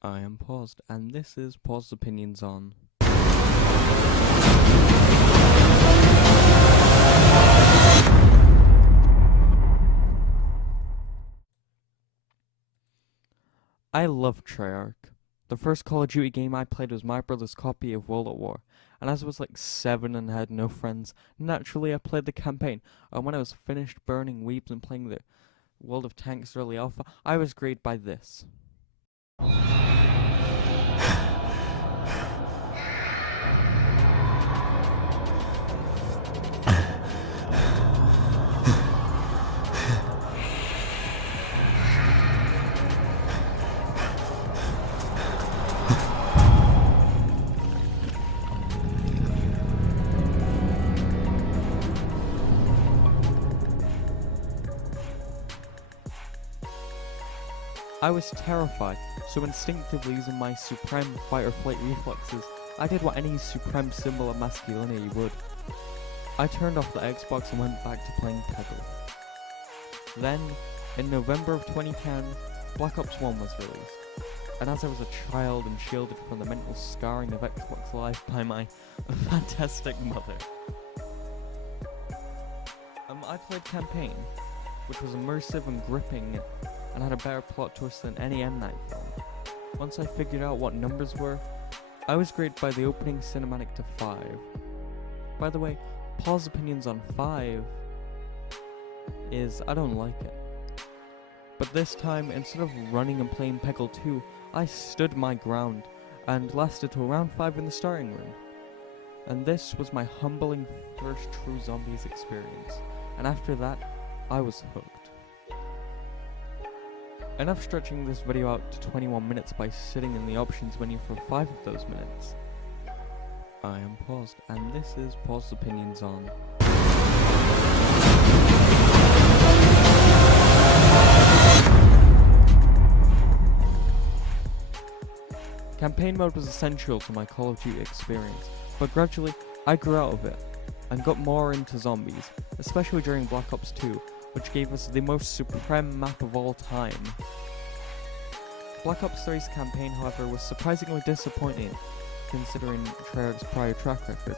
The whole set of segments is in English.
I am paused, and this is Paused Opinions on. I love Treyarch. The first Call of Duty game I played was my brother's copy of World at War, and as I was like 7 and had no friends, naturally I played the campaign, and when I was finished burning weebs and playing the World of Tanks early alpha, I was greeted by this. I was terrified, so instinctively using my supreme fight-or-flight reflexes, I did what any supreme symbol of masculinity would. I turned off the Xbox and went back to playing Peggle. Then, in November of 2010, Black Ops 1 was released, and as I was a child and shielded from the mental scarring of Xbox Live by my fantastic mother, I played Campaign, which was immersive and gripping, and had a better plot twist than any M. Night film. Once I figured out what numbers were, I was greeted by the opening cinematic to 5. By the way, Paul's opinions on 5 is I don't like it. But this time, instead of running and playing Peggle 2, I stood my ground and lasted till round 5 in the starting room. And this was my humbling first true zombies experience, and after that, I was hooked. Enough stretching this video out to 21 minutes by sitting in the options menu for 5 of those minutes. I am paused, and this is Paused Opinions on. Campaign mode was essential to my Call of Duty experience, but gradually I grew out of it and got more into zombies, especially during Black Ops 2, which gave us the most supreme map of all time. Black Ops 3's campaign, however, was surprisingly disappointing, considering Treyarch's prior track record.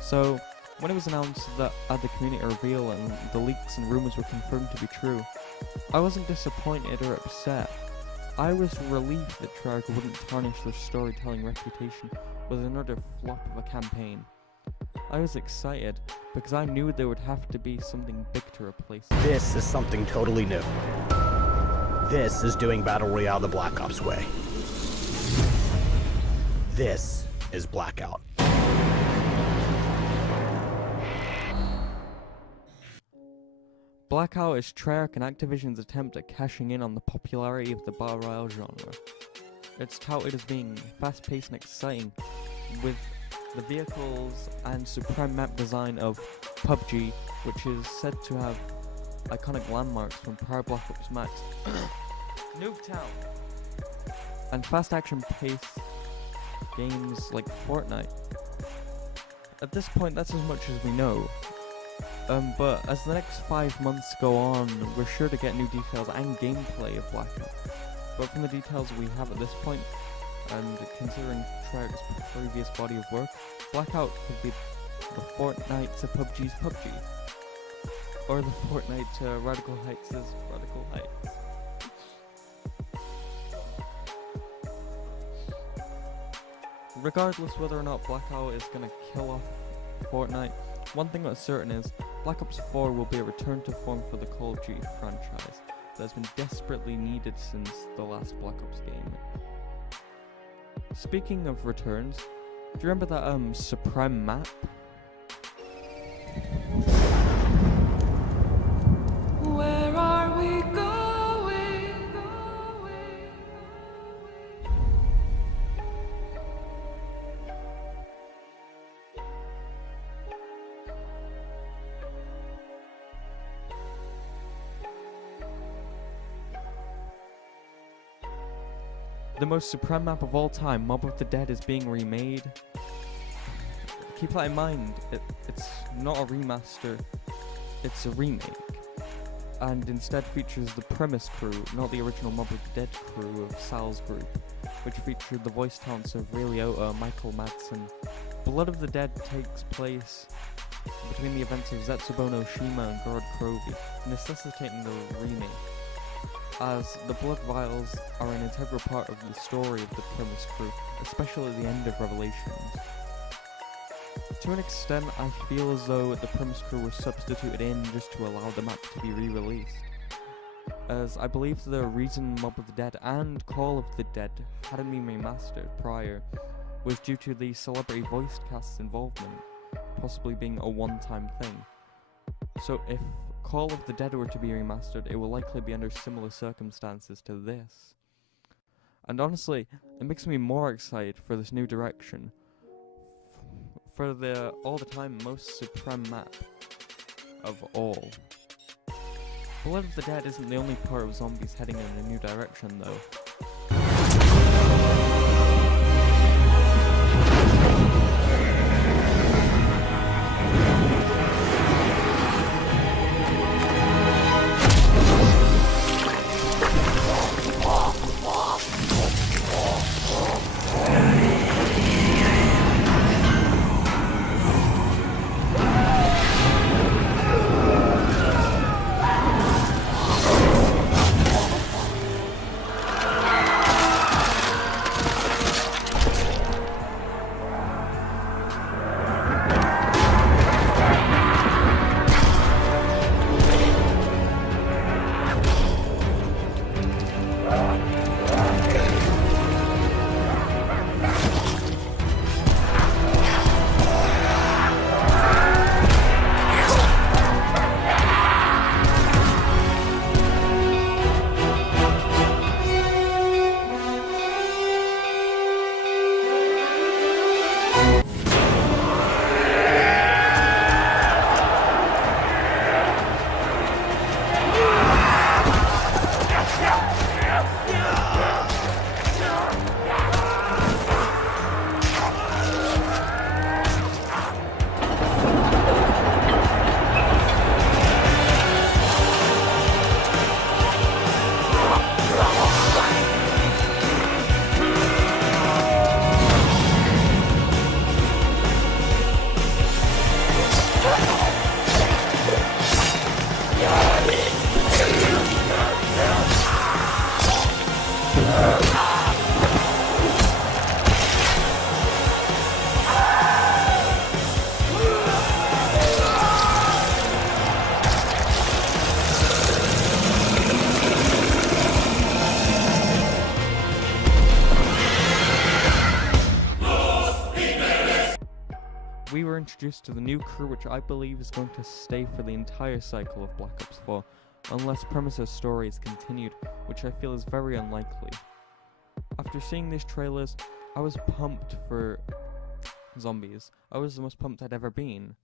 So, when it was announced that at the community reveal and the leaks and rumours were confirmed to be true, I wasn't disappointed or upset. I was relieved that Treyarch wouldn't tarnish their storytelling reputation with another flop of a campaign. I was excited because I knew there would have to be something big to replace it. This is something totally new. This is doing Battle Royale the Black Ops way. This is Blackout. Blackout is Treyarch and Activision's attempt at cashing in on the popularity of the Battle Royale genre. It's touted as being fast-paced and exciting, with the vehicles and supreme map design of PUBG, which is said to have iconic landmarks from prior Black Ops maps, Nuketown, and fast action pace games like Fortnite. At this point, that's as much as we know. But as the next 5 months go on, we're sure to get new details and gameplay of Blackout. But from the details we have at this point, and considering Treyarch's previous body of work, Blackout could be the Fortnite to PUBG's PUBG, or the Fortnite to Radical Heights' Radical Heights. Regardless whether or not Blackout is gonna kill off Fortnite, one thing that's certain is Black Ops 4 will be a return to form for the Call of Duty franchise that has been desperately needed since the last Black Ops game. Speaking of returns, do you remember that Supreme map? Where are we going? The most supreme map of all time, Mob of the Dead, is being remade. Keep that in mind, it's not a remaster, it's a remake. and instead features the premise crew, not the original Mob of the Dead crew of Sal's group, which featured the voice talents of Ray Liotta, Michael Madsen. Blood of the Dead takes place between the events of Zetsubo no Shima and Gord Krovi, necessitating the remake, as the blood vials are an integral part of the story of the premise crew, especially at the end of Revelations. To an extent, I feel as though the premise crew was substituted in just to allow the map to be re-released, as I believe the reason Mob of the Dead and Call of the Dead hadn't been remastered prior was due to the celebrity voice cast's involvement, possibly being a one-time thing. So if Call of the Dead were to be remastered, it will likely be under similar circumstances to this. And honestly, it makes me more excited for this new direction, for the all the time most supreme map of all. Blood of the Dead isn't the only part of zombies heading in a new direction though. We were introduced to the new crew, which I believe is going to stay for the entire cycle of Black Ops 4, unless Premise's story is continued, which I feel is very unlikely. After seeing these trailers, I was pumped for zombies. I was the most pumped I'd ever been.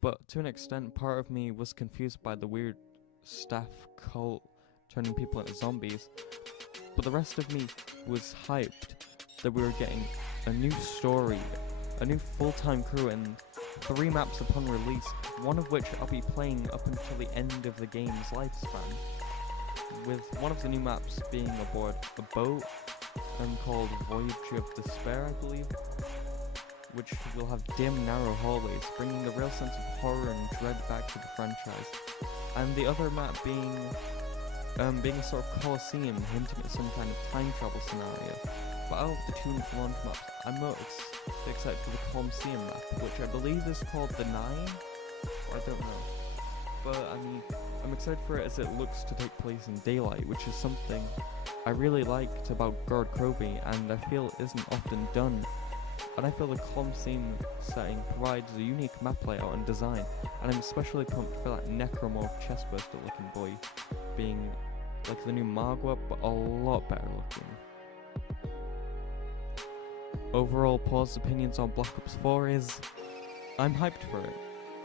But to an extent, part of me was confused by the weird staff cult turning people into zombies. But the rest of me was hyped that we were getting a new story, a new full-time crew, and 3 maps upon release, one of which I'll be playing up until the end of the game's lifespan, with one of the new maps being aboard a boat called Voyage of Despair, I believe, which will have dim, narrow hallways, bringing a real sense of horror and dread back to the franchise, and the other map being a sort of Colosseum, hinting at some kind of time travel scenario. But out of the 2 launch maps, I'm most excited for the Colosseum map, which I believe is called the 9? I don't know. But I mean, I'm excited for it as it looks to take place in daylight, which is something I really liked about Gord Krovi, and I feel isn't often done. And I feel the Colosseum setting provides a unique map layout and design, and I'm especially pumped for that necromorph chestburster looking boy being like the new Magua, but a lot better looking. Overall, Paul's opinions on Black Ops 4 is, I'm hyped for it,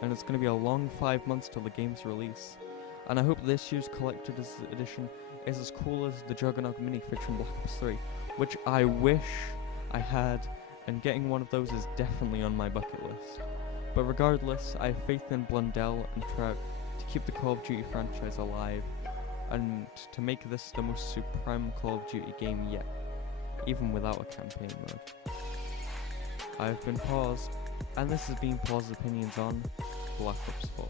and it's going to be a long 5 months till the game's release. And I hope this year's collector's edition is as cool as the Juggernaut minifig from Black Ops 3, which I wish I had, and getting one of those is definitely on my bucket list. But regardless, I have faith in Blundell and Trout to keep the Call of Duty franchise alive, and to make this the most supreme Call of Duty game yet, even without a campaign mode. I have been Paused, and this has been Paused Opinions on Black Ops 4.